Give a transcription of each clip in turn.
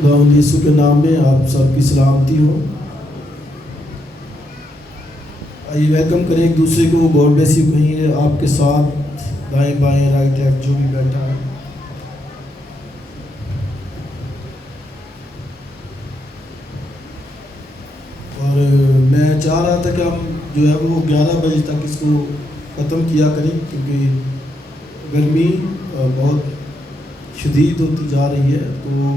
خداوند یسوع کے نام میں آپ سب کی سلامتی ہو۔ آئیے ویلکم کریں ایک دوسرے کو۔ گاڈ بلیس یو کہیں آپ کے ساتھ دائیں بائیں رائٹ لیفٹ جو بھی بیٹھا ہے۔ اور میں چاہ رہا تھا کہ ہم جو ہے وہ 11 بجے تک اس کو ختم کیا کریں، کیونکہ گرمی بہت شدید ہوتی جا رہی ہے، تو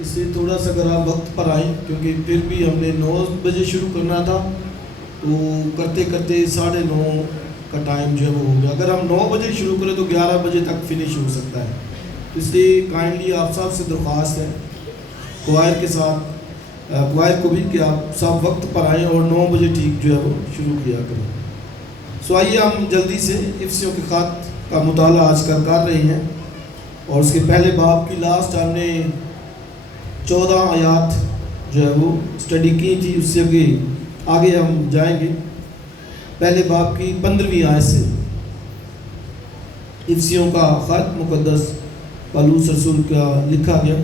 اس سے تھوڑا سا اگر آپ وقت پر آئیں، کیونکہ پھر بھی ہم نے 9 بجے شروع کرنا تھا، تو کرتے کرتے 9:30 کا ٹائم جو ہے وہ ہو گیا۔ اگر ہم 9 بجے شروع کریں تو 11 بجے تک فنش ہو سکتا ہے، اس لیے کائنڈلی آپ سب سے درخواست ہے، کوائر کے ساتھ کوائر کو بھی، کہ آپ سب وقت پر آئیں اور 9 بجے ٹھیک جو ہے وہ شروع کیا کریں۔ سو آئیے ہم جلدی سے افسیوں کے خط کا مطالعہ آج کر رہے ہیں، اور اس کے پہلے باب کی لاسٹ ہم نے 14 آیات جو ہے وہ اسٹڈی کی تھی، اس سے آگے ہم جائیں گے۔ پہلے باب کی 15ویں آیت سے افسیوں کا خط مقدس پالوس رسول کا لکھا گیا،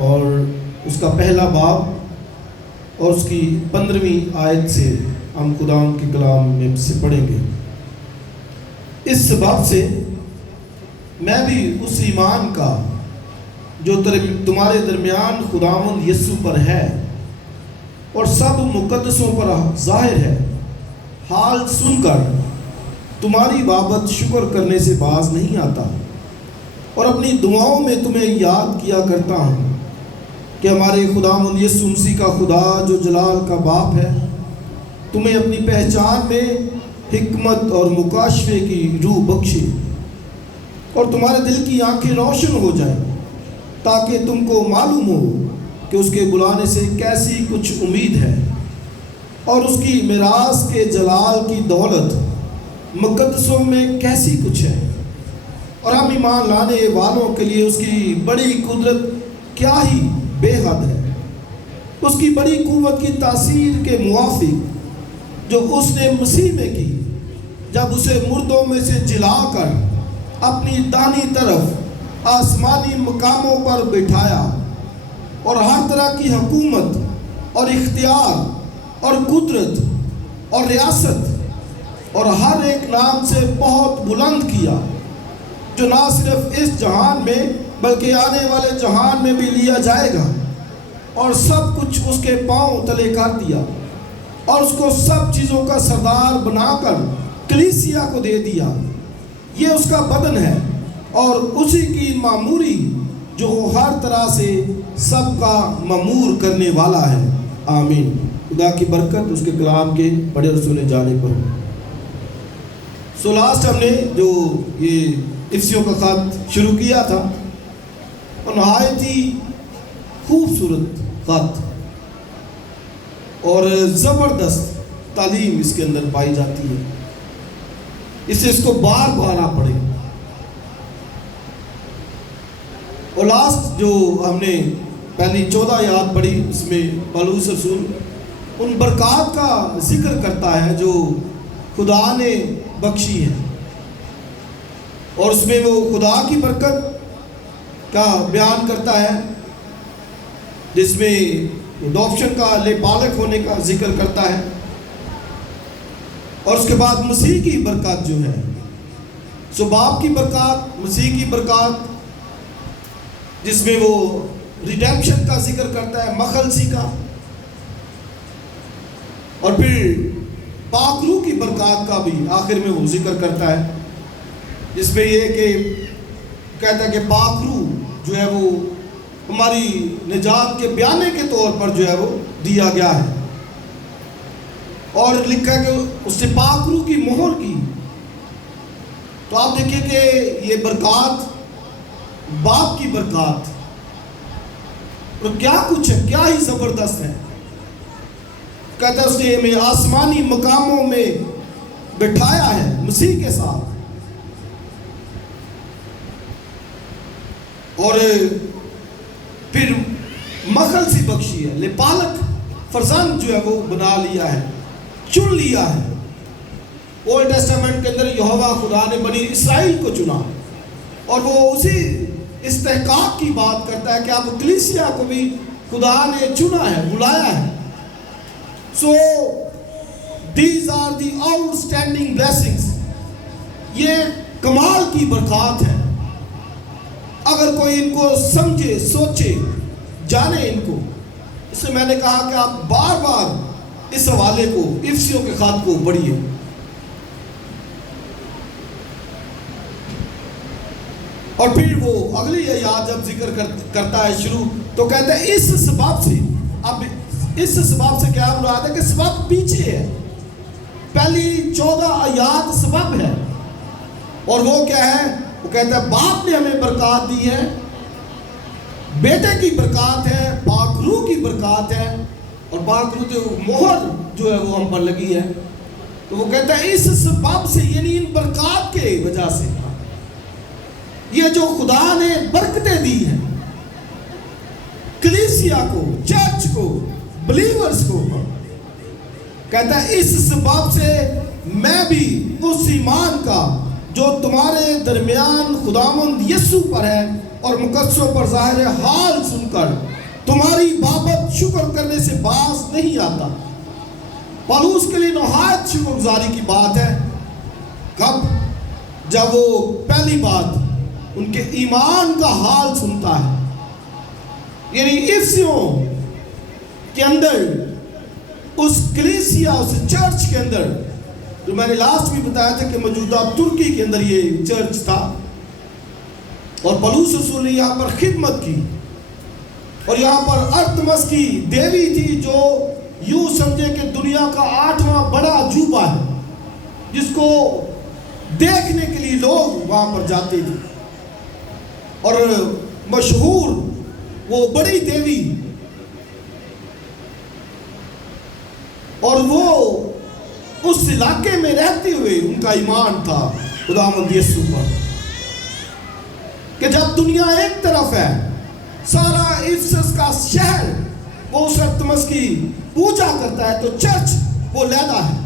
اور اس کا پہلا باب اور اس کی 15ویں آیت سے ہم خداوند کے کلام میں سے پڑھیں گے۔ اس سبب سے میں بھی اس ایمان کا جو تمہارے درمیان خداوند یسوع پر ہے اور سب مقدسوں پر ظاہر ہے، حال سن کر تمہاری بابت شکر کرنے سے باز نہیں آتا، اور اپنی دعاؤں میں تمہیں یاد کیا کرتا ہوں کہ ہمارے خداوند یسوع مسیح کا خدا جو جلال کا باپ ہے، تمہیں اپنی پہچان میں حکمت اور مکاشفے کی روح بخشے، اور تمہارے دل کی آنکھیں روشن ہو جائیں، تاکہ تم کو معلوم ہو کہ اس کے بلانے سے کیسی کچھ امید ہے، اور اس کی میراث کے جلال کی دولت مقدسوں میں کیسی کچھ ہے، اور ہم ایمان لانے والوں کے لیے اس کی بڑی قدرت کیا ہی بے حد ہے، اس کی بڑی قوت کی تاثیر کے موافق جو اس نے مسیح میں کی، جب اسے مردوں میں سے جلا کر اپنی دائیں طرف آسمانی مقاموں پر بٹھایا، اور ہر طرح کی حکومت اور اختیار اور قدرت اور ریاست اور ہر ایک نام سے بہت بلند کیا، جو نہ صرف اس جہان میں بلکہ آنے والے جہان میں بھی لیا جائے گا، اور سب کچھ اس کے پاؤں تلے کر دیا، اور اس کو سب چیزوں کا سردار بنا کر کلیسیا کو دے دیا۔ یہ اس کا بدن ہے، اور اسی کی معموری جو ہر طرح سے سب کا معمور کرنے والا ہے۔ آمین۔ خدا کی برکت اس کے کلام کے بڑے اور سنے جانے پر ہو۔ سو لاسٹ ہم نے جو یہ افسیوں کا خط شروع کیا تھا، اور نہایت ہی خوبصورت خط اور زبردست تعلیم اس کے اندر پائی جاتی ہے، اس کو بار بار پڑھیں۔ اور لاسٹ جو ہم نے پہلی 14 آیات پڑھی، اس میں پالوس رسول ان برکات کا ذکر کرتا ہے جو خدا نے بخشی ہے، اور اس میں وہ خدا کی برکت کا بیان کرتا ہے، جس میں اڈاپشن کا لے بالغ ہونے کا ذکر کرتا ہے، اور اس کے بعد مسیح کی برکات جو ہے، سو باپ کی برکات، مسیح کی برکات، جس میں وہ ریڈیمپشن کا ذکر کرتا ہے، مخلصی کا، اور پھر پاک روح کی برکات کا بھی آخر میں وہ ذکر کرتا ہے، جس میں یہ کہ کہتا ہے کہ پاک روح جو ہے وہ ہماری نجات کے بیانے کے طور پر جو ہے وہ دیا گیا ہے، اور لکھا ہے کہ اس سے پاک روح کی مہر کی۔ تو آپ دیکھیں کہ یہ برکات، باپ کی برکات، اور کیا کچھ ہے، کیا ہی زبردست ہے۔ کہتا ہے اس نے ہمیں آسمانی مقاموں میں بٹھایا ہے مسیح کے ساتھ، اور پھر مخلصی بخشی ہے، لپالک فرزند جو ہے وہ بنا لیا ہے، چن لیا ہے۔ اولڈ ٹیسٹامنٹ کے اندر یہوہ خدا نے بنی اسرائیل کو چنا، اور وہ اسی استحقاق کی بات کرتا ہے کہ اب کلیسیا کو بھی خدا نے چنا ہے, بلایا ہے. So these are the outstanding blessings. یہ کمال کی برکات ہے. اگر کوئی ان کو سمجھے, سوچے, جانے ان کو. اس سے میں نے کہا کہ آپ بار بار اس حوالے کو, افسیوں کے خط کو پڑھیے. اور پھر وہ اگلی آیات جب ذکر کرتا ہے شروع, تو کہتا ہے اس سبب سے. اب اس سبب سے کیا مراد ہے کہ سبب پیچھے ہے. پہلی 14 آیات سبب ہے, اور وہ کیا ہے؟ وہ کہتا ہے باپ نے ہمیں برکات دی ہے, بیٹے کی برکات ہے, پاک روح کی برکات ہے, اور پاک روح کی مہر جو ہے وہ ہم پر لگی ہے. تو وہ کہتا ہے اس سبب سے, یعنی ان برکات کے وجہ سے, یہ جو خدا نے برکتیں دی ہیں کلیسیا کو, چرچ کو, بلیورز کو, کہتا ہے اس سبب سے میں بھی اس ایمان کا جو تمہارے درمیان خداوند یسوع پر ہے اور مقدسوں پر ظاہر ہے, حال سن کر تمہاری بابت شکر کرنے سے باز نہیں آتا. پالوس کے لیے نہایت شکر گزاری کی بات ہے. کب؟ جب وہ پہلی بات ان کے ایمان کا حال سنتا ہے. یعنی افسیوں کے اندر, اس کلیسیا, اس چرچ کے اندر, جو میں نے لاسٹ بھی بتایا تھا کہ موجودہ ترکی کے اندر یہ چرچ تھا, اور پولس رسول نے یہاں پر خدمت کی, اور یہاں پر ارتمس کی دیوی تھی جو یوں سمجھے کہ دنیا کا 8واں بڑا عجوبہ ہے, جس کو دیکھنے کے لیے لوگ وہاں پر جاتے تھے. اور مشہور وہ بڑی دیوی, اور وہ اس علاقے میں رہتے ہوئے ان کا ایمان تھا خداوند یسوع پر, کہ جب دنیا ایک طرف ہے, سارا افسس کا شہر وہ اس ارتمس کی پوجا کرتا ہے, تو چرچ وہ لیدا ہے.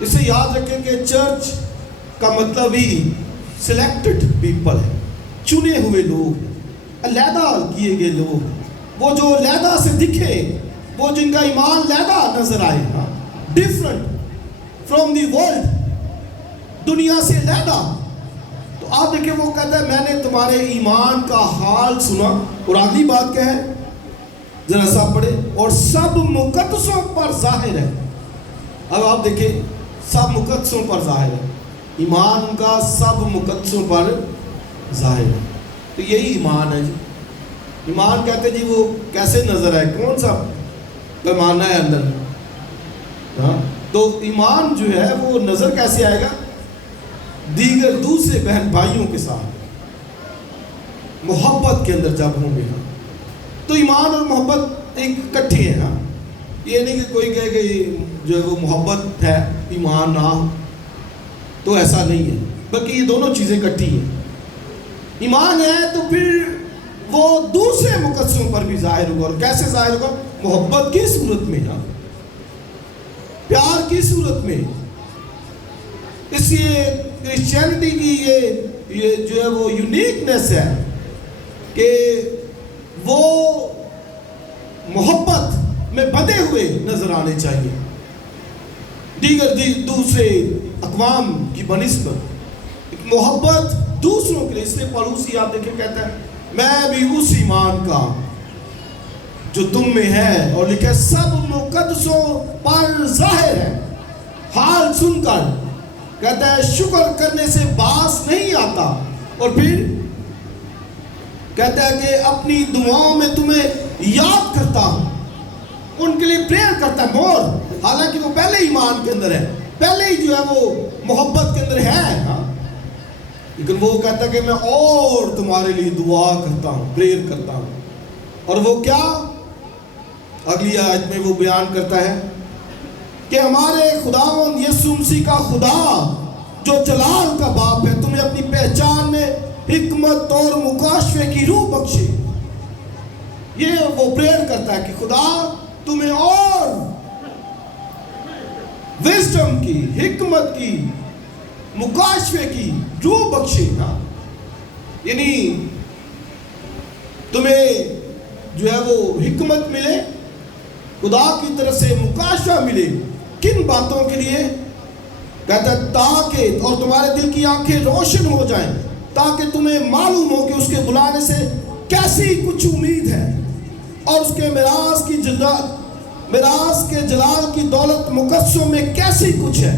اسے یاد رکھیں کہ چرچ کا مطلب ہی سلیکٹڈ پیپل ہے, چنے ہوئے لوگ, علیحدہ کیے گئے لوگ, وہ جو علیحدہ سے دکھے, وہ جن کا ایمان علیحدہ نظر آئے, ڈفرنٹ فرام دی ورلڈ, دنیا سے علیحدہ. تو آپ دیکھیں وہ کہتا ہے میں نے تمہارے ایمان کا حال سنا, اور اگلی بات کیا ہے ذرا سا پڑھے, اور سب مقدسوں پر ظاہر ہے. اب آپ دیکھیں سب مقدسوں پر ظاہر ہے, ایمان کا سب مقدسوں پر ظاہر ہے. تو یہی ایمان ہے جی. ایمان کہتے جی وہ کیسے نظر آئے, کون سا پیمانہ ہے اندر, ہاں. تو ایمان جو ہے وہ نظر کیسے آئے گا؟ دیگر دوسرے بہن بھائیوں کے ساتھ محبت کے اندر جب ہوں گے. تو ایمان اور محبت ایک کٹھے ہیں. ہاں, یہ نہیں کہ کوئی کہے کہ جو ہے وہ محبت ہے ایمان نہ ہو, تو ایسا نہیں ہے, بلکہ یہ دونوں چیزیں کٹھی ہیں. ایمان ہے تو پھر وہ دوسرے مقدسوں پر بھی ظاہر ہوگا. اور کیسے ظاہر ہوگا؟ محبت کی صورت میں, پیار کی صورت میں. اس لیے کرسچینٹی کی یہ جو ہے وہ یونیکنیس ہے کہ وہ محبت میں بندھے ہوئے نظر آنے چاہیے دیگر دوسرے اقوام کی بنسبت. محبت دوسروں کے لیے. اس لیے پالوس آپ دیکھیں کہتا ہے میں بھی اس ایمان کا جو تم میں ہے, اور لکھے سب مقدسوں پر ظاہر ہے, حال سن کر کہتا ہے شکر کرنے سے باز نہیں آتا. اور پھر کہتا ہے کہ اپنی دعاؤں میں تمہیں یاد کرتا ہوں, ان کے لیے پریئر کرتا ہے مور. حالانکہ وہ پہلے ایمان کے اندر ہے, پہلے ہی جو ہے وہ محبت کے اندر ہے, ہاں, لیکن وہ کہتا ہے کہ میں اور تمہارے لیے دعا کرتا ہوں, پریئر کرتا ہوں. اور وہ کیا اگلی آیت میں وہ بیان کرتا ہے کہ ہمارے خداوند یسوع مسیح کا خدا جو جلال کا باپ ہے تمہیں اپنی پہچان میں حکمت اور مکاشفے کی روح بخشے. یہ وہ پریئر کرتا ہے کہ خدا تمہیں اور وزڈم کی, حکمت کی, مکاشفے کی روح بخشے گا. یعنی تمہیں جو ہے وہ حکمت ملے، خدا کی طرف سے مکاشفہ ملے. کن باتوں کے لیے؟ کہتا ہے تاکہ، اور تمہارے دل کی آنکھیں روشن ہو جائیں، تاکہ تمہیں معلوم ہو کہ اس کے بلانے سے کیسی کچھ امید ہے، اور اس کے میراث کے جلال کی دولت مقدسوں میں کیسی کچھ ہے.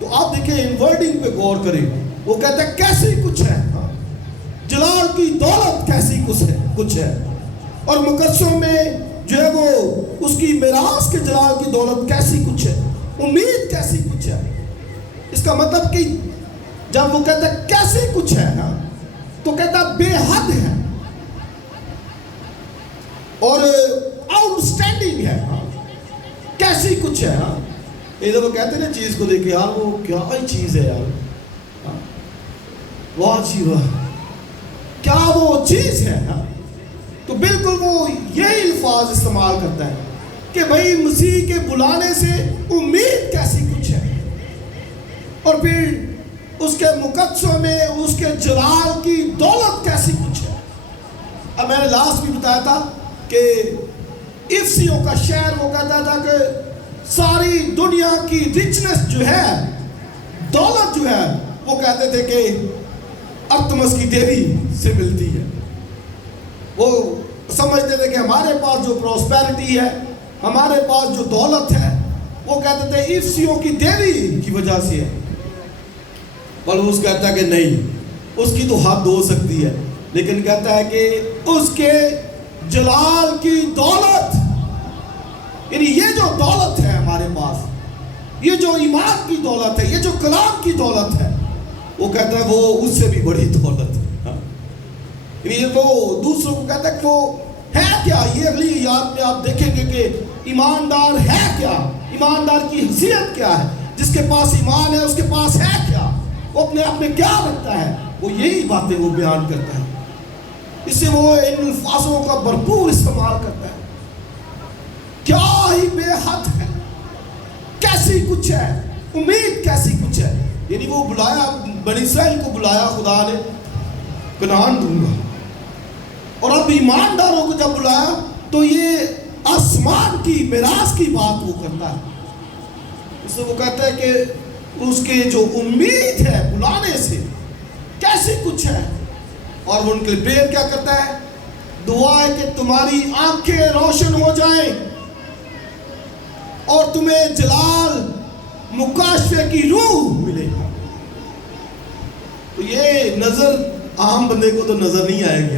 تو آپ دیکھیں ان ورڈنگ پہ غور کریں. وہ کہتا ہے کیسی کچھ ہے، جلال کی دولت کیسی کچھ ہے، اور مقدسوں میں جو ہے وہ اس کی میراث کے جلال کی دولت کیسی کچھ ہے، امید کیسی کچھ ہے. اس کا مطلب کہ جب وہ کہتا ہے کیسی کچھ ہے تو کہتا ہے بے حد ہے اور آؤٹ سٹینڈنگ ہے. کیسی کچھ ہے. ادھر وہ کہتے ہیں نا چیز کو دیکھے یار وہ کیا ہی چیز ہے یار، واہ جی واہ کیا وہ چیز ہے. تو بالکل وہ یہی الفاظ استعمال کرتا ہے کہ بھئی مسیح کے بلانے سے امید کیسی کچھ ہے، اور پھر اس کے مقدسوں میں اس کے جلال کی دولت کیسی کچھ ہے. اب میں نے لاسٹ بھی بتایا تھا کہ افسیوں کا شہر وہ کہتا تھا کہ ساری دنیا کی ریچنس جو ہے، دولت جو ہے، وہ کہتے تھے کہ ارتمس کی دیوی سے ملتی ہے. وہ سمجھتے تھے کہ ہمارے پاس جو پروسپیرٹی ہے، ہمارے پاس جو دولت ہے، وہ کہتے تھے افسیوں کی دیوی کی وجہ سے ہے. پولس کہتا ہے کہ نہیں، اس کی تو حد ہو سکتی ہے، لیکن کہتا ہے کہ اس کے جلال کی دولت، یعنی یہ جو دولت ہے ہمارے پاس، یہ جو ایمان کی دولت ہے، یہ جو کلام کی دولت ہے، وہ کہتا ہے وہ اس سے بھی بڑی دولت ہے. یعنی وہ دوسروں کو کہتا ہے کہ وہ ہے کیا. یہ اگلی یاد میں آپ دیکھیں گے کہ ایماندار ہے کیا، ایماندار کی حیثیت کیا ہے. جس کے پاس ایمان ہے اس کے پاس ہے کیا، وہ اپنے آپ میں کیا رکھتا ہے. وہ یہی باتیں وہ بیان کرتا ہے. اس سے وہ ان الفاظوں کا بھرپور استعمال کرتا ہے. کیا ہی بے حد ہے، کیسی کچھ ہے، امید کیسی کچھ ہے. یعنی وہ بلایا، بنی اسرائیل کو بلایا خدا نے، کنعان دوں گا. اور اب ایمانداروں کو جب بلایا تو یہ آسمان کی میراث کی بات وہ کرتا ہے. اس سے وہ کہتا ہے کہ اس کے جو امید ہے بلانے سے کیسی کچھ ہے. اور وہ ان کے لیے پریئر کیا کرتا ہے؟ دعا ہے کہ تمہاری آنکھیں روشن ہو جائیں اور تمہیں جلال مکاشفے کی روح ملے. تو یہ نظر عام بندے کو تو نظر نہیں آئے گی.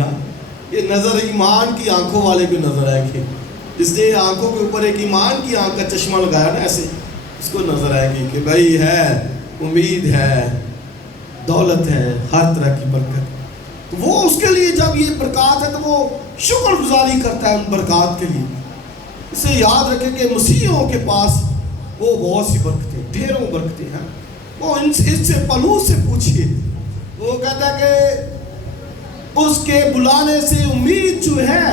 یہ نظر ایمان کی آنکھوں والے کو نظر آئے گی. اس نے آنکھوں کے اوپر ایک ایمان کی آنکھ کا چشمہ لگایا نا، ایسے اس کو نظر آئے گی کہ بھائی ہے، امید ہے، دولت ہے، ہر طرح کی برکت. تو وہ اس کے لیے جب یہ برکات ہے تو وہ شکر گزاری کرتا ہے ان برکات کے لیے. اسے یاد رکھیں کہ مسیحیوں کے پاس وہ بہت سی برکتیں، ڈھیروں برکتیں ہیں. وہ اس سے پولس سے پوچھئے. وہ کہتا ہے کہ اس کے بلانے سے امید جو ہے،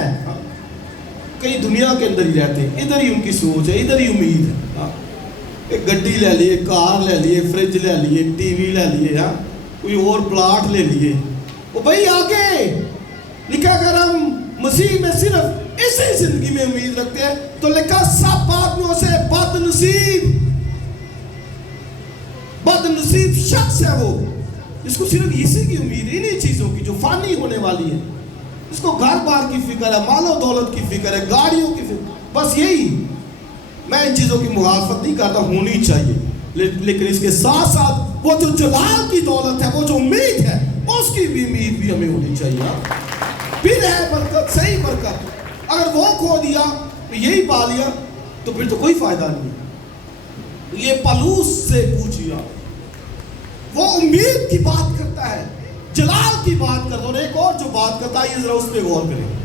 کئی دنیا کے اندر ہی رہتے ہیں، ادھر ہی ان کی سوچ ہے، ادھر ہی امید ہے. ایک گڈی لے لیے، کار لے لیے، فریج لے لیے، ٹی وی لے لیے، کوئی اور پلاٹ لے لیے. وہ بھائی آگے لکھا اگر ہم مسیح میں صرف اسی زندگی میں امید رکھتے ہیں تو لکھا سب آدمیوں سے بد نصیب شخص ہے وہ، اس کو صرف اسی کی امید ہے، انہی چیزوں کی جو فانی ہونے والی ہے. اس کو گھر بار کی فکر ہے، مال و دولت کی فکر ہے، گاڑیوں کی فکر، بس یہی. میں ان چیزوں کی مخالفت نہیں کرتا، ہونی چاہیے، لیکن اس کے ساتھ ساتھ وہ جو جلال کی دولت ہے، وہ جو امید ہے، اس کی بھی امید بھی ہمیں ہونی چاہیے. پھر ہے برکت، صحیح برکت. اگر وہ کھو دیا، یہی پا لیا، تو پھر تو کوئی فائدہ نہیں. یہ پولس سے پوچھیا، وہ امید کی بات کرتا ہے، جلال کی بات کرتا ہے. اور ایک اور جو بات کرتا ہے، یہ ذرا اس پہ غور کریں.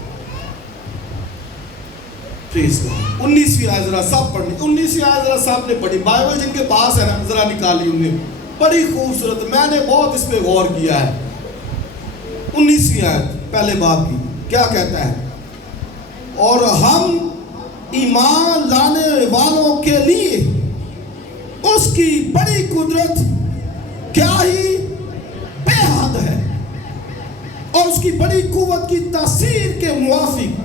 19ویں آیت ذرا سب پڑھنی، 19ویں آیت ذرا سب نے پڑھی. بائبل جن کے پاس ہے نا، ذرا نکالی انہوں نے، بڑی خوبصورت. میں نے بہت اس پہ غور کیا ہے. 19ویں آیت پہلے باب کی کیا کہتا ہے؟ اور ہم ایمان لانے والوں کے لیے اس کی بڑی قدرت کیا ہی بے حد ہے. اور اس کی بڑی قوت کی تاثیر کے موافق.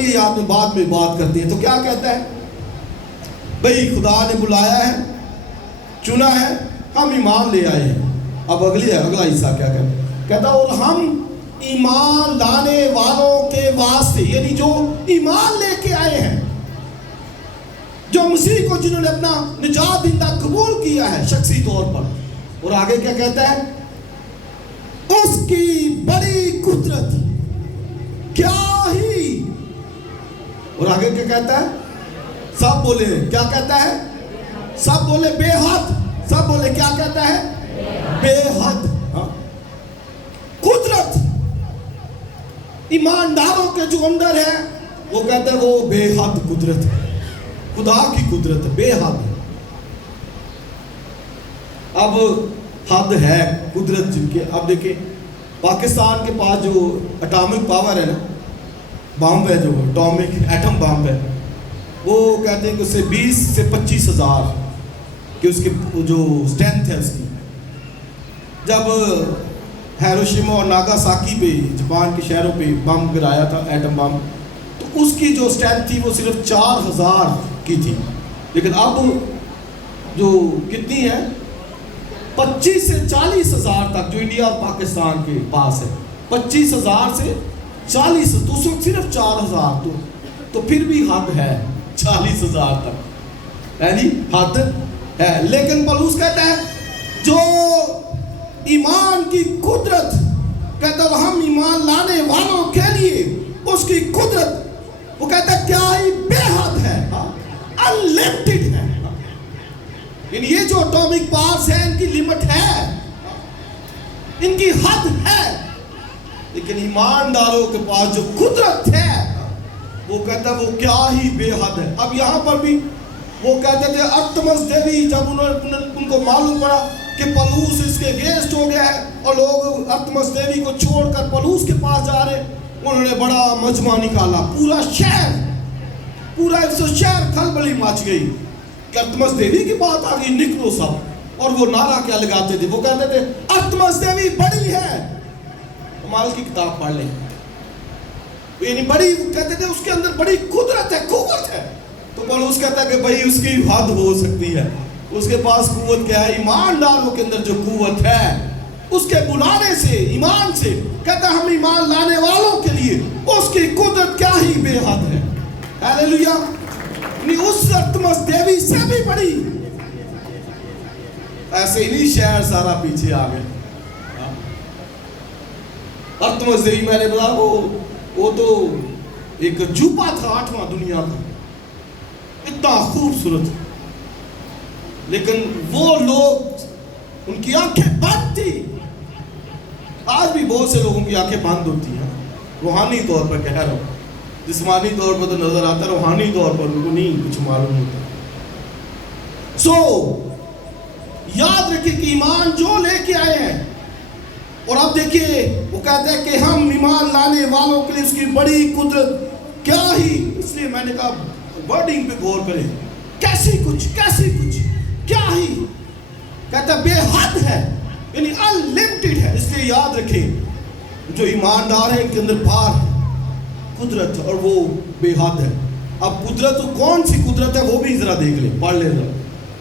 یہ آپ بعد میں بات کرتے ہیں. تو کیا کہتا ہے بھئی خدا نے بلایا ہے, چنا ہے, ہم ایمان لے آئے ہیں. اب اگلا حصہ کیا کہتا اور ہم ایمان لانے والوں کے واسطے, یعنی جو ایمان لے کے آئے ہیں, جو مسیح کو جنہوں نے اپنا نجات دہندہ قبول کیا ہے شخصی طور پر. اور آگے کیا کہتا ہے, اس کی بڑی قدرت کیا ہی, اور آگے کیا کہتا ہے, سب بولے کیا کہتا ہے, سب بولے بے حد, سب بولے کیا کہتا ہے, بے حد. قدرت ایمانداروں کے جو اندر ہے وہ کہتا ہے وہ بے حد قدرت ہے, خدا کی قدرت ہے, بے حد. اب حد ہے قدرت جن کے. اب دیکھیں پاکستان کے پاس جو اٹامک پاور ہے نا, بام ہے, جو اٹامک ایٹم بام ہے, وہ کہتے ہیں کہ اس سے 20 سے 25 ہزار کہ اس کی جو اسٹرینتھ ہے اس کی. جب ہیروشیما اور ناگاساکی پہ جاپان کے شہروں پہ بم گرایا تھا, ایٹم بم, تو اس کی جو اسٹرینتھ تھی وہ صرف 4000 کی تھی. لیکن اب جو کتنی ہے, 25 سے 40 ہزار تک جو انڈیا اور پاکستان کے پاس ہے, 25 ہزار سے 40, تو اس وقت صرف 4000, تو پھر بھی حد ہے 40 ہزار تک, یعنی حد ہے. لیکن پولس کہتا ہے جو ایمان کی قدرت, کہتا ہے ہم ایمان لانے والوں کے لیے اس کی قدرت, وہ کہتا ہے کیا ہی بے حد ہے, انلمیٹڈ ہے. یعنی یہ جو اٹامک پاورز ہیں ان کی لمٹ ہے, ان کی حد ہے, لیکن ایمانداروں کے پاس جو قدرت ہے وہ کہتا ہے وہ کیا ہی بے حد ہے. اب یہاں پر بھی وہ کہتے تھے ارتمس دیوی, جب ان کو معلوم پڑا کہ پولس اس کے اگینسٹ ہو گیا ہے اور لوگ ارتمس دیوی کو چھوڑ کر پولس کے پاس جا رہے, انہوں نے بڑا مجمع نکالا, پورا شہر, پورا شہر کھلبلی مچ گئی کہ ارتمس دیوی کی بات آ گئی, نکلو سب. اور وہ نعرہ کیا لگاتے تھے, وہ کہتے تھے ارتمس دیوی بڑی ہے. کمال کی کتاب پڑھ لیں, یعنی بڑی, کہتے تھے اس کے اندر بڑی قدرت ہے, قوت ہے. تو پولس کہتا ہے کہ بھائی اس کی حد ہو سکتی ہے, اس کے پاس قوت کیا ہے, ایمانداروں کے اندر جو قوت ہے اس کے بلانے سے, ایمان سے, کہتا ہے ہم ایمان لانے والوں کے لیے اس کی قدرت کیا ہی بے حد ہے. ہیلیلویا. اس ارتمس دیوی سے بھی بڑی. ایسے ہی نہیں شہر سارا پیچھے آ گئے. ارتمس دیوی میں نے بولا وہ تو ایک جوپا تھا 8واں دنیا کا, اتنا خوبصورت, لیکن وہ لوگ, ان کی آنکھیں بند تھی. آج بھی بہت سے لوگوں کی آنکھیں بند ہوتی ہیں, روحانی طور پر کہہ رہا ہوں, جسمانی طور پر تو نظر آتا ہے, روحانی طور پر ان کو نہیں کچھ معلوم ہوتا. یاد رکھیں کہ ایمان جو لے کے آئے ہیں, اور اب دیکھیے وہ کہتے ہیں کہ ہم ایمان لانے والوں کے لیے اس کی بڑی قدرت کیا ہی. اس لیے میں نے کہا ورڈنگ پہ غور کریں, کیسی کچھ کیا ہی, کہتا بے حد ہے, یعنی انلمیٹڈ ہے. اس لیے یاد رکھیں جو ایماندار ہیں ان کے اندر پار ہے قدرت, اور وہ بے حد ہے. اب قدرت کون سی قدرت ہے وہ بھی ذرا دیکھ لیں, پڑھ لیں ذرا,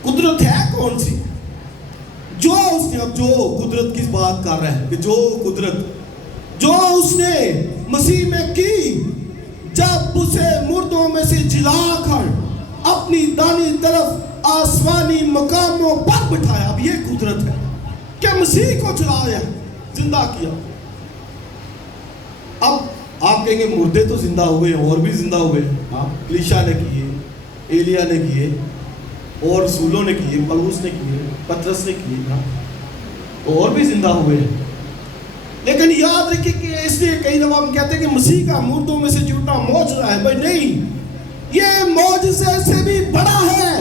قدرت ہے کون سی جو اس نے, اب جو قدرت کی بات کر رہے ہیں کہ جو قدرت جو اس نے مسیح میں کی, جب اسے مردوں میں سے جلا کر اپنی دانی طرف آسمانی مقاموں پر بٹھایا. اب یہ قدرت ہے کہ مسیح کو جلایا, زندہ کیا. اب آپ کہیں گے مردے تو زندہ ہوئے, اور بھی زندہ ہوئے, کلیشا نے کیے, ایلیا نے کیے, اور رسولوں نے کیے, پولس نے کیے, پترس نے کیے, اور بھی زندہ ہوئے. لیکن یاد رکھیں کہ اس لیے کئی دفعہ ہم کہتے ہیں کہ مسیح کا مردوں میں سے جو اٹھنا معجزہ ہے, بھائی نہیں, یہ معجزے سے بھی بڑا ہے.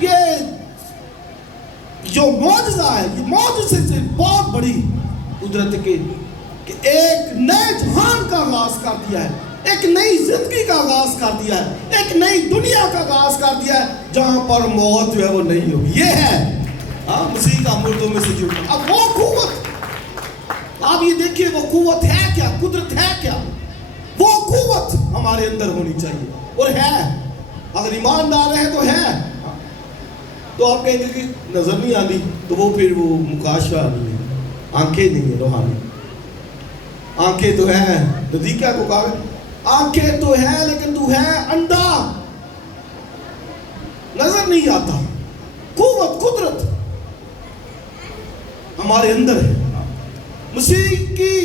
یہ جو معجزہ ہے, یہ معجزے سے بہت بڑی قدرت ہے کہ ایک نئے جہان کا آغاز کر دیا ہے, ایک نئی زندگی کا آغاز کر دیا ہے, ایک نئی دنیا کا آغاز کر دیا ہے جہاں پر موت جو ہے وہ نہیں ہوگی. یہ ہے مسیح کا مردوں میں سے جو. اب وہ قوت, آپ یہ دیکھیے وہ قوت ہے کیا, قدرت ہے کیا. وہ قوت ہمارے اندر ہونی چاہیے, اور ہے. اگر ایماندار ہے تو ہے. تو آپ کہیں گے کہ نظر نہیں آتی, تو وہ پھر وہ مکاشفہ نہیں ہے, آنکھیں نہیں ہیں روحانی. آنکھیں تو ہیں, نزدیکہ کو کہا آنکھیں تو ہے لیکن تو ہے اندھا, نظر نہیں آتا. قوت, قدرت ہمارے اندر ہے. مسیح کی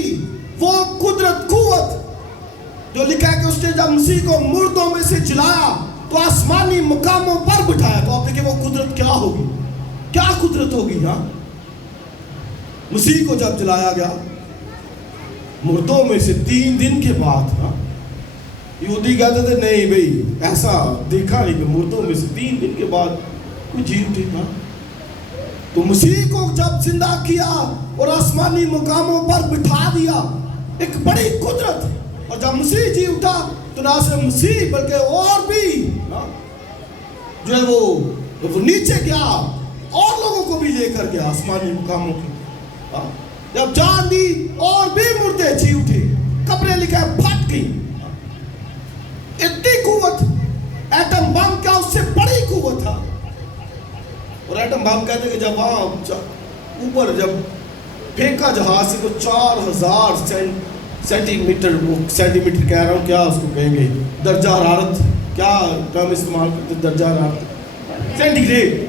وہ قدرت, قوت جو لکھا ہے کہ اس نے جب مسیح کو مردوں میں سے جلایا تو آسمانی مقاموں پر بٹھایا. تو آپ دیکھیں وہ قدرت کیا ہوگی, کیا قدرت ہوگی. ہاں, مسیح کو جب جلایا گیا مردوں میں سے 3 دن کے بعد. ہاں, یہودی کہتے تھے نہیں بھئی ایسا دیکھا نہیں کہ مردوں میں سے 3 دن کے بعد کوئی جی اٹھے. ہاں, تو مسیح کو جب زندہ کیا اور آسمانی مقاموں پر بٹھا دیا, ایک بڑی قدرت. اور جب مسیح جی اٹھا تو نہ صرف مسیح بلکہ اور بھی جو ہے وہ نیچے گیا, اور لوگوں کو بھی لے کر گیا آسمانی مقاموں کی. جب جان دی اور بھی مردے جی اٹھے, قبریں لکھا ہے پھٹ گئی. اتنی قوت, ایٹم بم کا اس سے بڑی قوت تھا. اور ایٹم بم کہتے ہیں کہ جب وہاں اوپر جب پھینکا جہاز سے, وہ 4000 سینٹی میٹر کہہ رہا ہوں, کیا اس کو کہیں گے, درجہ حرارت, کیا ٹرم استعمال کرتے, درجہ حرارت سینٹی گریڈ.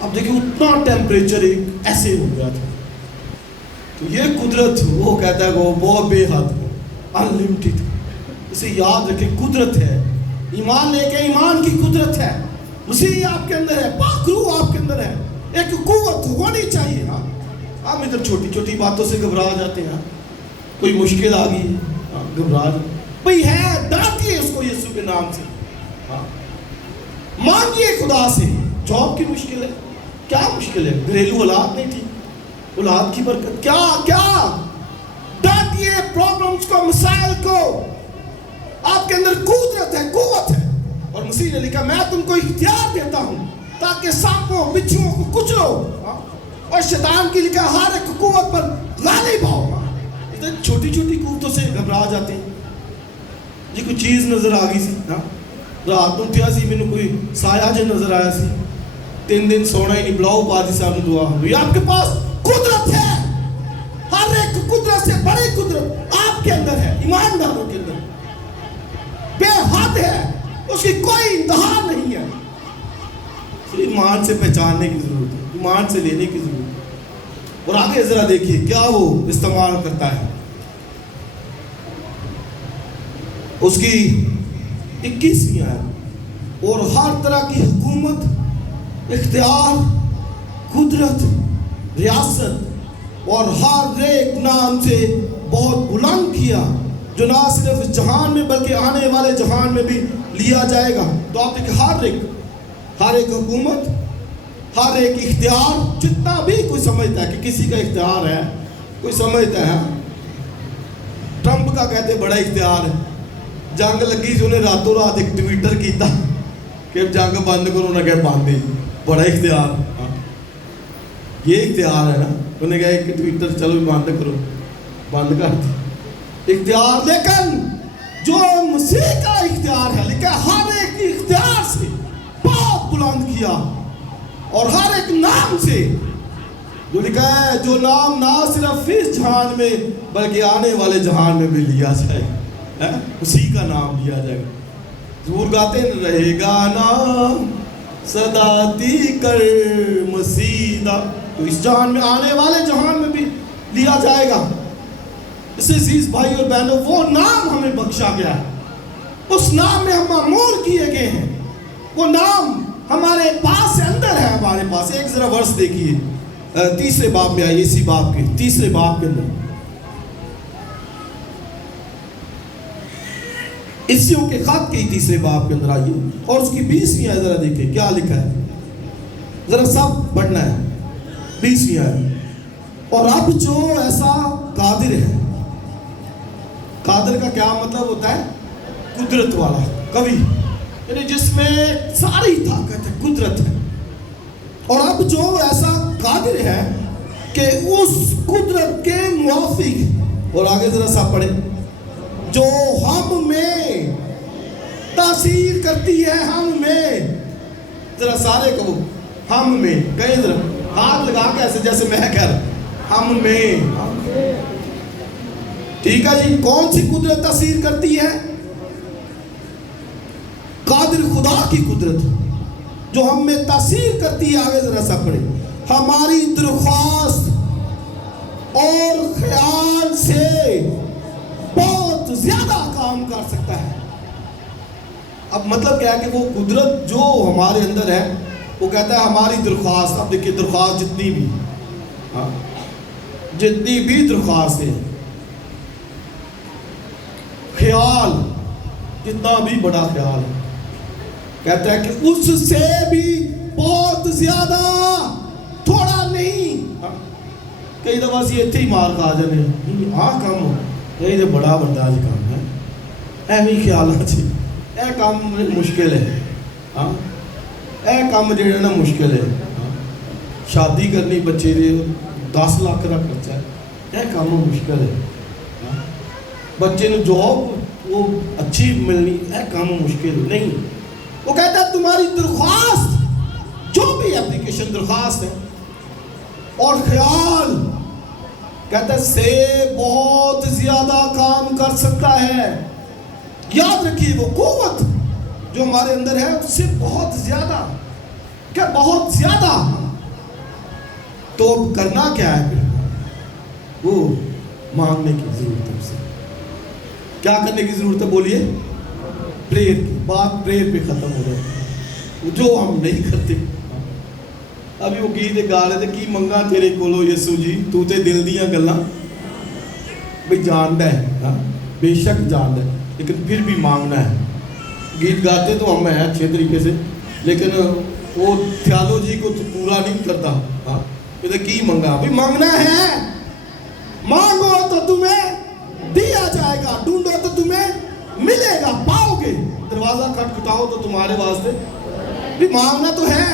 اب دیکھیں اتنا ٹیمپریچر ایک ایسے ہو گیا تھا. تو یہ قدرت, وہ کہتا ہے کہ وہ بہت بے حد, انلمیٹڈ. اسے یاد رکھیں, قدرت ہے. ایمان لے کے ایمان کی قدرت ہے. مسیح آپ کے اندر ہے, پاک روح آپ کے اندر ہے. ایک قوت ہونی چاہیے. ہاں, ہم ادھر چھوٹی چھوٹی باتوں سے گھبرا جاتے ہیں. کوئی مشکل آ گئی, گھبرا جاتے بھئی ہے, ڈانٹیے اس کو یسوع کے نام سے. مانگیے خدا سے. جاب کی مشکل ہے, کیا مشکل ہے, گھریلو اولاد نہیں تھی, اولاد کی برکت, کیا ڈانٹیے پرابلمز کو, مسائل کو. آپ کے اندر قدرت ہے, قوت ہے. اور مسیح نے لکھا میں تم کو اختیار دیتا ہوں تاکہ سانپوں بچھوؤں کو کچلو, اور شیطان کی لکھا ہر ایک قوت پر غالب ہو. چھوٹی چھوٹی قوتوں سے گھبرا جاتے ہیں. جی کوئی چیز نظر آ گئی سی, رات نو تھیا سی, مینوں کوئی سایہ جے نظر آیا سی, 3 دن سونا ہی نہیں, بلاؤ پادی صاحب نے دعا ہوئی. آپ کے پاس قدرت ہے, ہر ایک قدرت سے بڑی قدرت آپ کے اندر ہے. ایمانداروں کے اندر بے حد ہے, اس کی کوئی انتہا نہیں ہے. صرف ایمان سے پہچاننے کی ضرورت ہے, ایمان سے لینے کی ضرورت ہے. اور آگے ذرا دیکھیے کیا وہ استعمال کرتا ہے. اس کی 21ویں آیت, اور ہر طرح کی حکومت, اختیار, قدرت, ریاست اور ہر ایک نام سے بہت بلند کیا جو نہ صرف جہان میں بلکہ آنے والے جہان میں بھی لیا جائے گا. تو آپ دیکھیں ہر ایک حکومت, ہر ایک اختیار, جتنا بھی کوئی سمجھتا ہے کہ کسی کا اختیار ہے, کوئی سمجھتا ہے ٹرمپ کا کہتے بڑا اختیار ہے, جنگ لگی جو انہیں راتوں رات ایک ٹویٹر کیتا کہ جنگ بند کرو, نہ کہ بند ہی, بڑا اختیار. یہ اختیار ہے نا, انہیں کہا ایک ٹویٹر چلو بند کرو, بند کر دی اختیار. لیکن جو مسیح کا اختیار ہے, لیکن ہر ایک اختیار سے بہت بلند کیا, اور ہر ایک نام سے, جو لکھا ہے جو نام نہ صرف اس جہان میں بلکہ آنے والے جہان میں بھی لیا جائے گا, اسی کا نام لیا جائے گا. ضرور گاتے رہے گا نام صداتی کر مسیدہ, تو اس جہان میں آنے والے جہان میں بھی لیا جائے گا. اس سے عزیز بھائی اور بہنوں, وہ نام ہمیں بخشا گیا ہے, اس نام میں ہم معمور کیے گئے ہیں. وہ نام ہمارے پاس اندر ہے, ہمارے پاس. ایک ذرا ورس دیکھیے, 3 باب میں آئیے, اسی باب کے 3 باب کے اندر, اسیوں کے خط کے 3 باب کے اندر آئیے, اور اس کی 20ویں آیت ذرا دیکھیں کیا لکھا ہے. ذرا سب پڑھنا ہے. 20ویں آیت, اور اب جو ایسا قادر ہے, قادر کا کیا مطلب ہوتا ہے, قدرت والا, قوی, یعنی جس میں ساری طاقت ہے, قدرت ہے. اور اب جو ایسا قادر ہے کہ اس قدرت کے موافق، اور آگے ذرا سا پڑھیں، جو ہم میں تاثیر کرتی ہے، ہم میں، ذرا سارے کہو ہم میں، کہیں ذرا ہاتھ لگا کے ایسے جیسے میں کہہ رہا، ہم میں، ٹھیک ہے جی۔ کون سی قدرت تاثیر کرتی ہے؟ قادر خدا کی قدرت جو ہم میں تاثیر کرتی ہے۔ آگے ذرا سا پڑھیں، ہماری درخواست اور خیال سے بہت زیادہ کام کر سکتا ہے۔ اب مطلب کیا ہے کہ وہ قدرت جو ہمارے اندر ہے، وہ کہتا ہے ہماری درخواست، اب دیکھیے درخواست جتنی بھی، جتنی بھی درخواست ہے، خیال جتنا بھی بڑا خیال ہے، کہتا ہے کہ اس سے بھی بہت زیادہ، تھوڑا نہیں۔ کئی دفعہ سی اتھے ہی مار کھا جانے، کام ہو کئی دفعہ بڑا برداشت کام ہے، ایویں خیال چی اے کام مشکل ہے، اے کام جڑا نا مشکل ہے، شادی کرنی بچے دے 10 لاکھ کا خرچہ ہے، اے کام مشکل ہے، بچے نے جاب وہ اچھی ملنی، اے کام مشکل نہیں۔ وہ کہتا ہے تمہاری درخواست، جو بھی اپلیکیشن درخواست ہے اور خیال، کہتا ہے سے بہت زیادہ کام کر سکتا ہے۔ یاد رکھیے وہ قوت جو ہمارے اندر ہے اس سے بہت زیادہ، کیا بہت زیادہ۔ تو کرنا کیا ہے پھر؟ وہ مانگنے کی ضرورت ہے، اسے کیا کرنے کی ضرورت ہے؟ بولیے، پریئر کی بات، پریئر پہ ختم ہو رہا ہے، جو ہم نہیں کرتے۔ ابھی وہ گیت گا رہے تھے، کی منگا تیرے کولو یسو جی، تو تے دل دیاں گلاں بھی جاندا ہے، بے شک جاندا ہے، لیکن پھر بھی مانگنا ہے۔ گیت گاتے تو ہم ہیں اچھے طریقے سے، لیکن وہ تھیالوجی کو تو پورا نہیں کرتا۔ کہتے کی منگا، بھی مانگنا ہے، مانگو تو تمہیں دیا جائے گا، ڈھونڈو تو تمہیں ملے گا، پاؤ گے، دروازہ کھٹکھٹاؤ تو تمہارے واسطے، بھی مانگنا تو ہے۔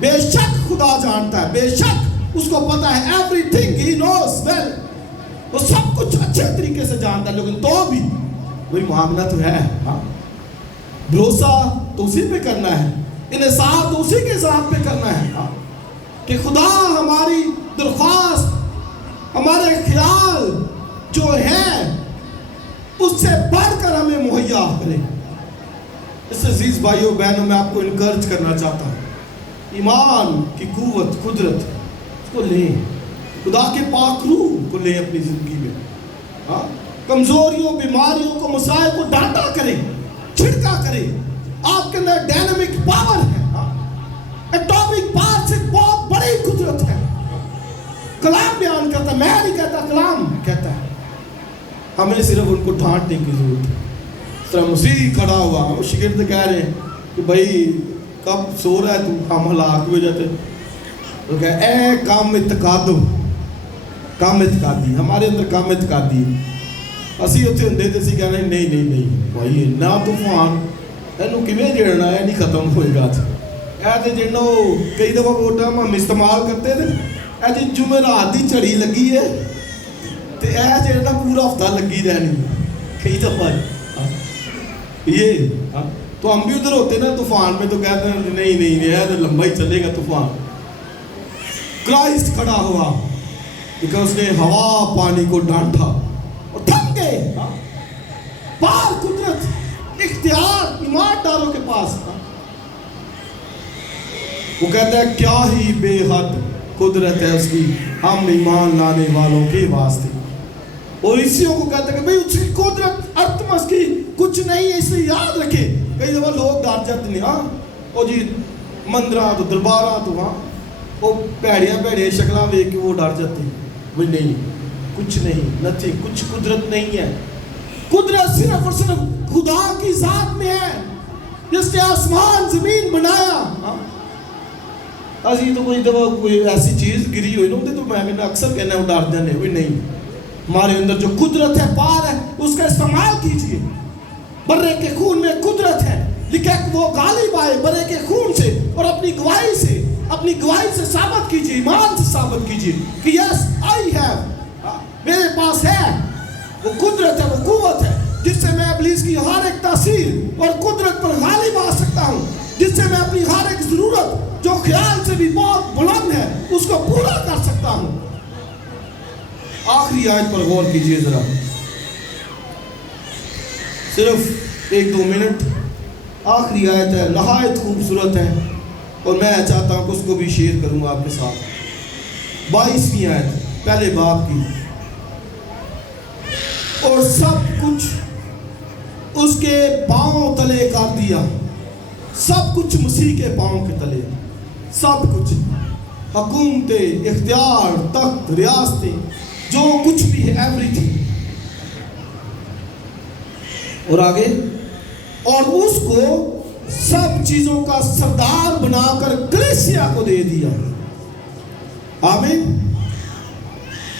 بے شک خدا جانتا ہے، بے شک اس کو پتا ہے، everything he knows well، وہ سب کچھ اچھے طریقے سے جانتا ہے، لیکن تو بھی وہی مانگنا تو ہے۔ بھروسہ تو اسی پہ کرنا ہے، انحصار تو اسی کے ذات پہ کرنا ہے کہ خدا ہماری درخواست، ہمارے خیال جو ہے اس سے بڑھ کر ہمیں مہیا کرے۔ اس سے عزیز بھائیوں بہنوں میں آپ کو انکرج کرنا چاہتا ہوں، ایمان کی قوت، قدرت اس کو لیں، خدا کے پاک روح کو لیں اپنی زندگی میں، کمزوریوں، بیماریوں کو، مسائل کو ڈانٹا کریں، چھڑکا کریں۔ آپ کے اندر ڈائنامک پاور ہے، ایٹامک پاور سے بہت بڑی قدرت ہے۔ کلام بیان کرتا ہے، میں نہیں کہتا، کلام کہتا ہے، ہمیں صرف ان کو ڈانٹنے کی ضرورت ہے۔ اس طرح مسیح کھڑا ہوا، وہ شاگرد کہہ رہے ہیں کہ بھائی کب سو رہا ہے تو، ہم ہلاک ہوئے جاتے، وہ کہے اے کام اعتقادو، کام اعتقادی، ہمارے اندر کام اعتقادی ہے۔ اسی اتنے ہندے تے سی کہنا نہیں نہیں نہیں بھائی نہ طوفان اینو کیویں جڑنا ہے، نہیں ختم ہوئے گا۔ اے تے جنو کئی دفعہ ووٹاں ہم استعمال کرتے تھے، اے جی جمعرات دی چڑی لگی ہے تے اے جڑا پورا ہفتہ لگی رہنی کئی دفعہ یہ۔ تو ہم بھی ادھر ہوتے نا طوفان میں تو کہتے ہیں نہیں نہیں یہ تو لمبا ہی چلے گا طوفان۔ کرائسٹ کھڑا ہوا کیونکہ اس نے ہوا پانی کو ڈانٹا اور تھم گئے۔ پار قدرت، اختیار ایمان داروں کے پاس۔ وہ کہتا ہے کیا ہی بے حد قدرت ہے اس کی ہم ایمان لانے والوں کے واسطے۔ اور اسیوں کو کہتا ہے کہ بھئی اس کی قدرت ارتمس کی کچھ نہیں ہے، اسے یاد رکھے۔ کئی دفعہ لوگ ڈر جاتے ہیں، وہ جی مندرہ تو دربارہ تو وہ پیڑیاں پیڑیاں شکلیں دیکھ کے وہ ڈر جاتے ہیں، وہ نہیں کچھ نہیں، نتھنگ، کچھ قدرت نہیں ہے۔ قدرت صرف اور صرف خدا کی ذات میں ہے جس نے آسمان زمین بنایا۔ اسی تو کوئی دفعہ کوئی ایسی چیز گری ہوئی نا تو میں اکثر کہنا وہ ڈر جانے، وہ نہیں، ہمارے اندر جو قدرت ہے، پار ہے، اس کا استعمال کیجئے۔ برے کے خون میں قدرت ہے، لکھا کہ وہ غالب آئے برے کے خون سے اور اپنی گواہی سے۔ اپنی گواہی سے ثابت کیجیے، ایمان سے ثابت کیجیے کہ یس آئی ہیو، میرے پاس ہے وہ قدرت ہے، وہ قوت ہے جس سے میں ابلیس کی ہر ایک تاثیر اور قدرت پر غالب آ سکتا ہوں، جس سے میں اپنی ہر ایک ضرورت جو خیال سے بھی بہت بلند ہے اس کو پورا کر سکتا ہوں۔ آخری آیت پر غور کیجیے ذرا، صرف 1-2 منٹ۔ آخری آیت ہے، نہایت خوبصورت ہے اور میں چاہتا ہوں کہ اس کو بھی شیئر کروں گا آپ کے ساتھ۔ 22ویں آیت پہلے باب کی، اور سب کچھ اس کے پاؤں تلے کر دیا، سب کچھ مسیح کے پاؤں کے تلے، سب کچھ، حکومتیں، اختیار، تخت، ریاستیں، جو کچھ بھی ہے، ایوری تھنگ۔ اور آگے، اور اس کو سب چیزوں کا سردار بنا کر کلیسیا کو دے دیا۔ آمین۔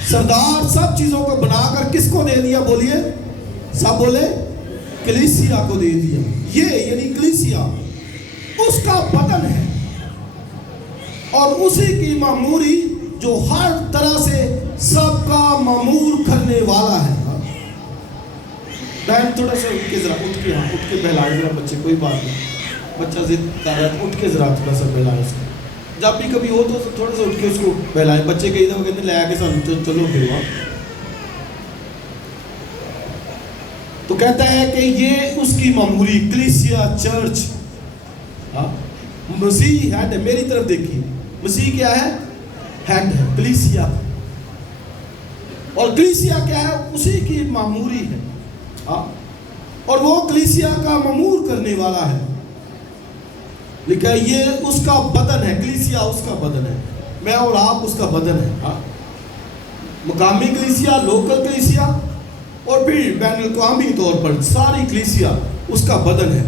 سردار سب چیزوں کو بنا کر کس کو دے دیا؟ بولیے، سب بولے، کلیسیا کو دے دیا۔ یہ یعنی کلیسیا اس کا بدن ہے اور اسی کی معموری جو ہر طرح سے سب کا معمور کرنے والا ہے۔ بہن تھوڑا سا اٹھ کے ذرا، اٹھ کے بہلائے ذرا بچے، کوئی بات نہیں، بچہ ضد کر رہا ہے، اٹھ کے ذرا تھوڑا سا بہلائے اس کو، جب بھی کبھی ہو تو تھوڑا سا اٹھ کے اس کو بہلائے۔ بچے کئی دفعہ کہتے ہیں لے کے ساتھ چلو پھر وہاں، تو کہتا ہے کہ یہ اس کی معموری، کلیسیا، چرچ، مسیح ہیڈ ہے۔ میری طرف دیکھیے، مسیح کیا ہے؟ ہیڈ ہے، کلیسیا، اور کلیسیا کیا ہے؟ اسی کی معموری ہے، اور وہ کلیسیا کا معمور کرنے والا ہے۔ لکھا ہے یہ اس کا بدن ہے، کلیسیا اس کا بدن ہے، میں اور آپ اس کا بدن ہے۔ مقامی کلیسیا، لوکل کلیسیا، اور پھر بین الاقوامی طور پر ساری کلیسیا اس کا بدن ہے،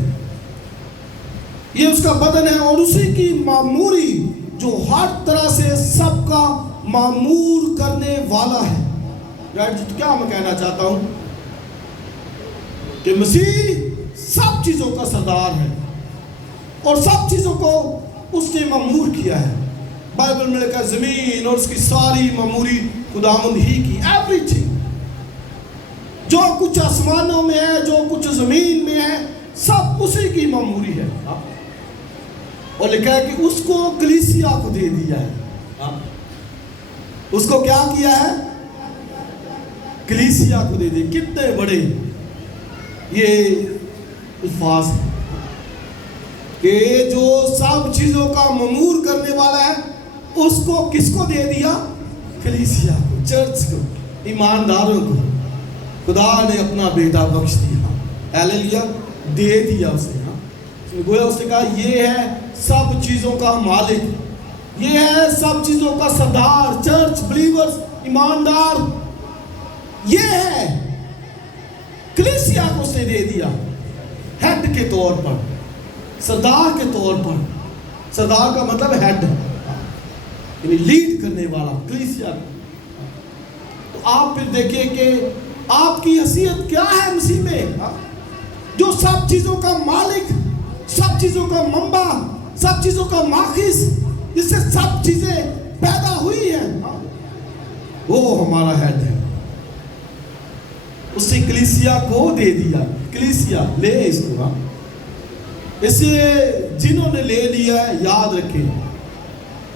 یہ اس کا بدن ہے، اور اسی کی معموری جو ہر طرح سے سب کا معمور کرنے والا ہے۔ کیا میں کہنا چاہتا ہوں کہ مسیح سب چیزوں کا سردار ہے اور سب چیزوں کو اس نے معمور کیا ہے۔ بائبل میں لکھا ہے زمین اور اس کی ساری معموری خداوند ہی کی، ایوری تھنگ، جو کچھ آسمانوں میں ہے، جو کچھ زمین میں ہے، سب اسی کی معموری ہے۔ اور لکھا ہے کہ اس کو کلیسیا کو دے دیا ہے۔ اس کو کیا کیا ہے؟ کلیسیا کو دے دیا۔ کتنے بڑے یہ الفاظ ہیں کہ جو سب چیزوں کا معمور کرنے والا ہے، اس کو کس کو دے دیا؟ کلیسیا کو، چرچ کو، ایمانداروں کو خدا نے اپنا بیٹا بخش دیا۔ ہاللیلویا، دے دیا اسے۔ گویا اس نے کہا یہ ہے سب چیزوں کا مالک، یہ ہے سب چیزوں کا سردار، چرچ، بلیورز، ایماندار، یہ ہے کلیسیا کو اس نے دے دیا، ہیڈ کے طور پر، سردار کے طور پر۔ سردار کا مطلب ہیڈ، یعنی لیڈ کرنے والا، کلیسیا۔ تو آپ پھر دیکھیں کہ آپ کی حیثیت کیا ہے مسیح میں، جو سب چیزوں کا مالک، سب چیزوں کا منبع، سب چیزوں کا ماخذ، جس سے سب چیزیں پیدا ہوئی ہیں، وہ ہمارا ہیڈ ہے۔ اس نے کلیسیا کو دے دیا۔ کلیسیا لے اس کو، اسے جنہوں نے لے لیا ہے یاد رکھیں،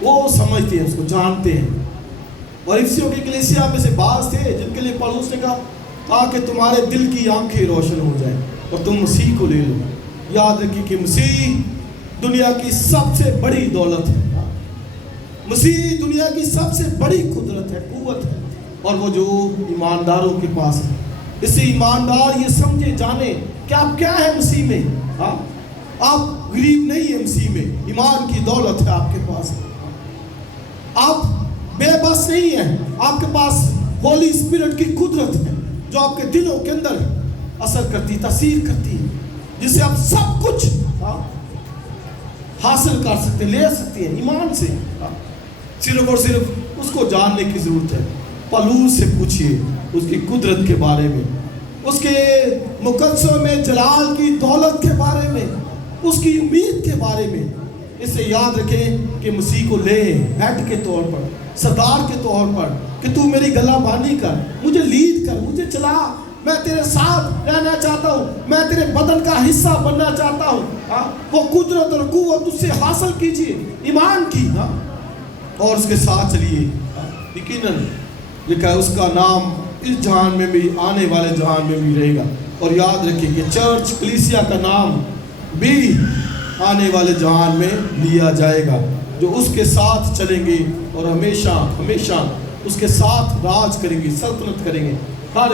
وہ سمجھتے ہیں، اس کو جانتے ہیں۔ اور افسیوں کی کلیسیا میں سے بعض تھے جن کے لیے پالوس نے کہا تاکہ تمہارے دل کی آنکھیں روشن ہو جائیں اور تم مسیح کو لے لو۔ یاد رکھیں کہ مسیح دنیا کی سب سے بڑی دولت ہے، مسیح دنیا کی سب سے بڑی قدرت ہے، قوت ہے، اور وہ جو ایمانداروں کے پاس ہے۔ اس سے ایماندار یہ سمجھے جانے کہ آپ کیا ہے مسیح میں۔ آپ غریب نہیں ہیں مسیح میں، ایمان کی دولت ہے آپ کے پاس، آپ بے بس نہیں ہیں، آپ کے پاس ہولی اسپرٹ کی قدرت ہے جو آپ کے دلوں کے اندر اثر کرتی، تاثیر کرتی ہے، جس سے آپ سب کچھ حاصل کر سکتے ہیں، لے سکتے ہیں ایمان سے۔ صرف اور صرف اس کو جاننے کی ضرورت ہے۔ پالوس سے پوچھئے اس کی قدرت کے بارے میں، اس کے مقدسوں میں جلال کی دولت کے بارے میں، اس کی امید کے بارے میں، اسے یاد رکھیں کہ مسیح کو لے ہیڈ کے طور پر، سردار کے طور پر، کہ تو میری گلا بانی کر، مجھے لیڈ کر، مجھے چلا، میں تیرے ساتھ رہنا چاہتا ہوں، میں تیرے بدن کا حصہ بننا چاہتا ہوں۔ وہ قدرت اور قوت اس سے حاصل کیجئے، ایمان کی، اور اس کے ساتھ چلیے۔ یقیناً لکھا ہے اس کا نام اس جہان میں بھی، آنے والے جہان میں بھی رہے گا۔ اور یاد رکھیں کہ چرچ کلیسیا کا نام بھی آنے والے جہان میں لیا جائے گا، جو اس کے ساتھ چلیں گے اور ہمیشہ ہمیشہ اس کے ساتھ راج کریں گے، سلطنت کریں گے۔ ہر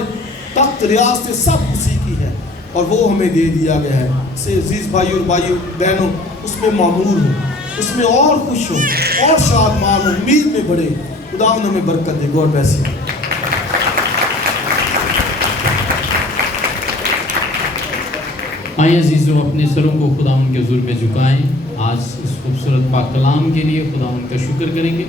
تخت ریاست سب اسی کی ہے اور وہ ہمیں دے دیا گیا ہے۔ سے عزیز بھائیوں اور بہنوں، اس میں معمور ہو، اس میں اور خوش ہو اور شادمان ہو، امید میں بڑھے۔ خداوند ہمیں برکت دے۔ God bless you. آئیے عزیزو، اپنے سروں کو خداوند کے حضور میں جھکائیں۔ آج اس خوبصورت پاک کلام کے لیے خداوند کا شکر کریں گے۔